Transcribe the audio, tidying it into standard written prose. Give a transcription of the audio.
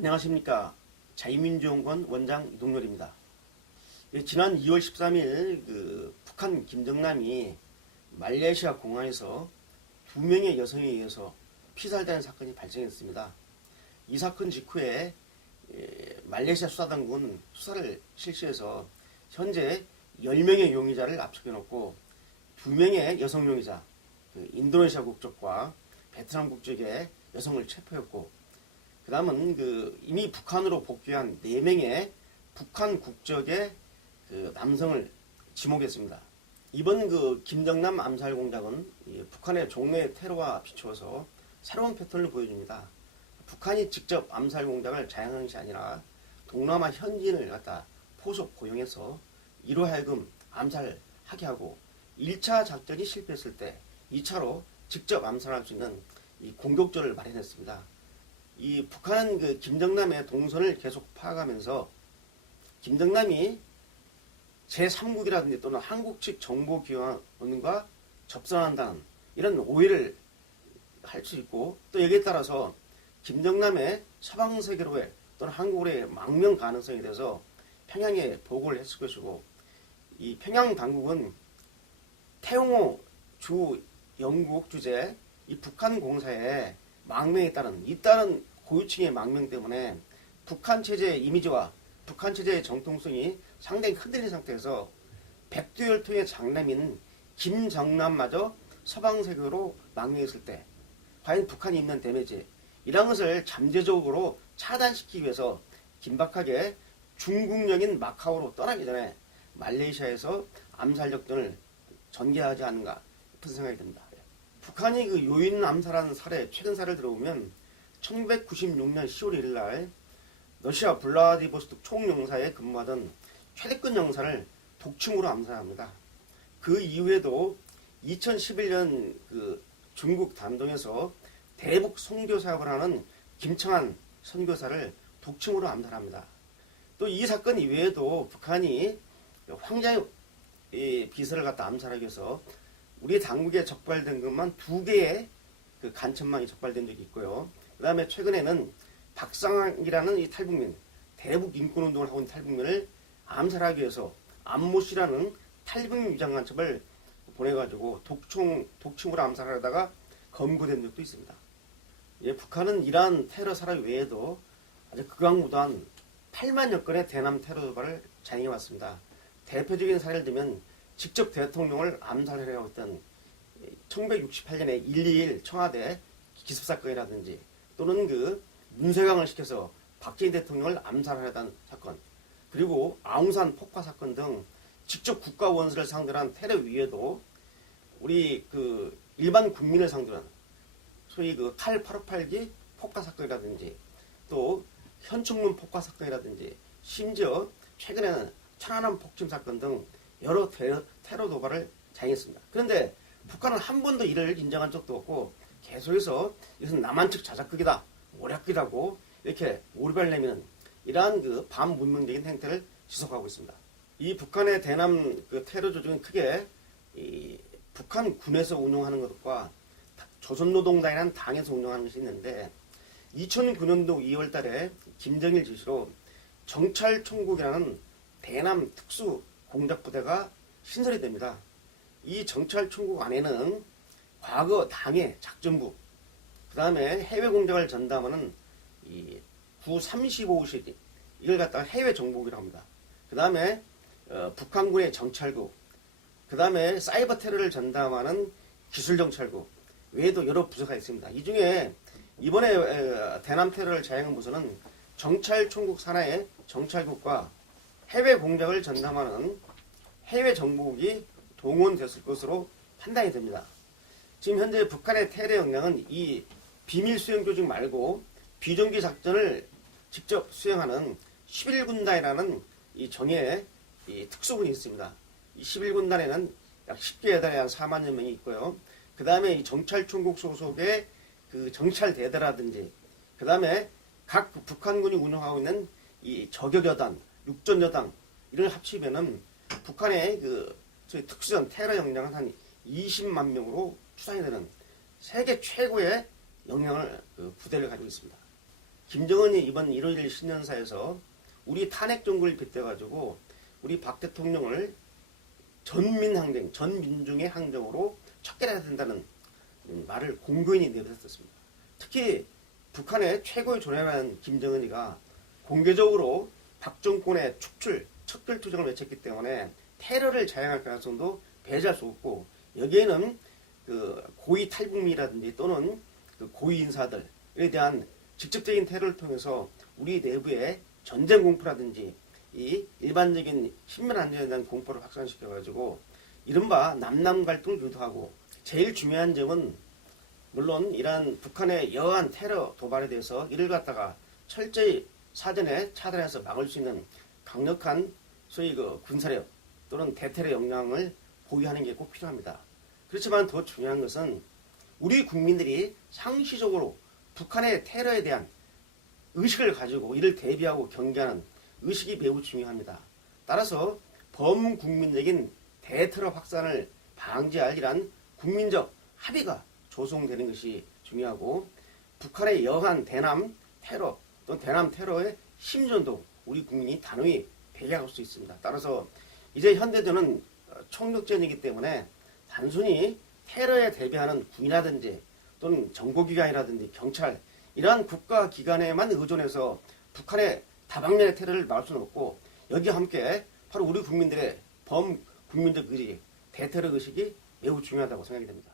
안녕하십니까. 자유민주연구원 원장 이동열입니다. 지난 2월 13일 북한 김정남이 말레이시아 공항에서 2명의 여성에 의해서 피살되는 사건이 발생했습니다. 이 사건 직후에 말레이시아 수사당국은 수사를 실시해서 현재 10명의 용의자를 압수해놓고 2명의 여성 용의자, 인도네시아 국적과 베트남 국적의 여성을 체포했고, 그 다음은 이미 북한으로 복귀한 4명의 북한 국적의 남성을 지목했습니다. 이번 김정남 암살 공작은 북한의 종래 테러와 비추어서 새로운 패턴을 보여줍니다. 북한이 직접 암살 공작을 자행하는 것이 아니라 동남아 현지인을 갖다 포섭 고용해서 이로 하여금 암살하게 하고 1차 작전이 실패했을 때 2차로 직접 암살할 수 있는 이 공격조를 마련했습니다. 이 북한은 김정남의 동선을 계속 파악하면서 김정남이 제3국이라든지 또는 한국 측 정보기관과 접선한다는 이런 오해를 할 수 있고, 또 여기에 따라서 김정남의 서방세계로의 또는 한국으로의 망명 가능성에 대해서 평양에 보고를 했을 것이고, 이 평양 당국은 태용호 주 영국 주재 이 북한 공사에 망명에 따른 고유층의 망명 때문에 북한 체제의 이미지와 북한 체제의 정통성이 상당히 흔들린 상태에서 백두혈통의 장남인 김정남마저 서방세계로 망명했을 때 과연 북한이 입는 데미지, 이런 것을 잠재적으로 차단시키기 위해서 긴박하게 중국령인 마카오로 떠나기 전에 말레이시아에서 암살력 등을 전개하지 않는가 싶은 생각이 듭니다. 북한이 요인 암살한 사례, 최근 사례를 들어보면 1996년 10월 1일 날 러시아 블라디보스토크 총영사에 근무하던 최대권 영사를 독침으로 암살합니다. 그 이후에도 2011년 중국 단동에서 대북 선교 사업을 하는 김청한 선교사를 독침으로 암살합니다. 또 이 사건 이외에도 북한이 황자의 비서를 갖다 암살하기 위해서 우리 당국에 적발된 것만 2개의 간첩망이 적발된 적이 있고요. 그 다음에 최근에는 박상학이라는 이 탈북민, 대북 인권운동을 하고 있는 탈북민을 암살하기 위해서 안모씨라는 탈북민 위장간첩을 보내가지고 독침으로 암살하다가 검거된 적도 있습니다. 북한은 이러한 테러 사례 외에도 아주 극악무도한 8만여 건의 대남 테러 도발을 자행해왔습니다. 대표적인 사례를 들면 직접 대통령을 암살하려고 했던 1968년에 121 청와대 기습사건이라든지, 또는 문세광을 시켜서 박정희 대통령을 암살하려던 사건, 그리고 아웅산 폭파 사건 등 직접 국가 원수를 상대로 한 테러 위에도 우리 일반 국민을 상대로 한 소위 칼 858기 폭파 사건이라든지, 또 현충문 폭파 사건이라든지, 심지어 최근에는 천안함 폭침 사건 등 여러 테러 도발을 자행했습니다. 그런데 북한은 한 번도 이를 인정한 적도 없고 계속해서 이것은 남한 측 자작극이다, 오략극이라고 이렇게 오리발 내미는 이러한 반문명적인 행태를 지속하고 있습니다. 이 북한의 대남 테러 조직은 크게 북한 군에서 운영하는 것과 조선노동당이라는 당에서 운영하는 것이 있는데, 2009년도 2월 달에 김정일 지시로 정찰총국이라는 대남 특수 공작부대가 신설이 됩니다. 이 정찰총국 안에는 과거 당의 작전부, 그 다음에 해외 공작을 전담하는 이 구 35실, 이걸 갖다가 해외 정보국이라고 합니다. 그 다음에 북한군의 정찰국, 그 다음에 사이버 테러를 전담하는 기술정찰국 외에도 여러 부서가 있습니다. 이 중에 이번에 대남 테러를 자행한 부서는 정찰총국 산하의 정찰국과 해외 공작을 전담하는 해외 정보국이 동원됐을 것으로 판단이 됩니다. 지금 현재 북한의 테러 역량은 이 비밀 수행 조직 말고 비정기 작전을 직접 수행하는 11군단이라는 이 정예의 이 특수군이 있습니다. 이 11군단에는 약 10개의 단에 한 4만여 명이 있고요. 그 다음에 이 정찰총국 소속의 정찰대대라든지, 그 다음에 각 북한군이 운영하고 있는 이 저격여단, 육전여단, 이를 합치면은 북한의 저희 특수전 테러 역량은 한 20만 명으로 추산이 되는 세계 최고의 역량을 부대를 가지고 있습니다. 김정은이 이번 1월 1일 신년사에서 우리 탄핵 정부를 빗대가지고 우리 박 대통령을 전민항쟁, 전민중의 항쟁으로 척결해야 된다는 말을 공고히 내뱉었습니다. 특히 북한의 최고의 존엄한 김정은이가 공개적으로 박정권의 축출, 척결투쟁을 외쳤기 때문에 테러를 자행할 가능성도 배제할 수 없고, 여기에는 그 고위 탈북민이라든지 또는 그 고위 인사들에 대한 직접적인 테러를 통해서 우리 내부의 전쟁 공포라든지 이 일반적인 신변 안전에 대한 공포를 확산시켜가지고 이른바 남남 갈등을 유도하고, 제일 중요한 점은 물론 이러한 북한의 여한 테러 도발에 대해서 이를 갖다가 철저히 사전에 차단해서 막을 수 있는 강력한 소위 그 군사력 또는 대테러 역량을 보유하는 게 꼭 필요합니다. 그렇지만 더 중요한 것은 우리 국민들이 상시적으로 북한의 테러에 대한 의식을 가지고 이를 대비하고 경계하는 의식이 매우 중요합니다. 따라서 범국민적인 대테러 확산을 방지할 이란 국민적 합의가 조성되는 것이 중요하고, 북한의 여한 대남 테러 또는 대남 테러의 심전도 우리 국민이 단호히 배제할 수 있습니다. 따라서 이제 현대전은 총력전이기 때문에 단순히 테러에 대비하는 군이라든지 또는 정보기관이라든지 경찰 이러한 국가기관에만 의존해서 북한의 다방면의 테러를 막을 수는 없고, 여기와 함께 바로 우리 국민들의 범국민적 의식, 대테러 의식이 매우 중요하다고 생각이 됩니다.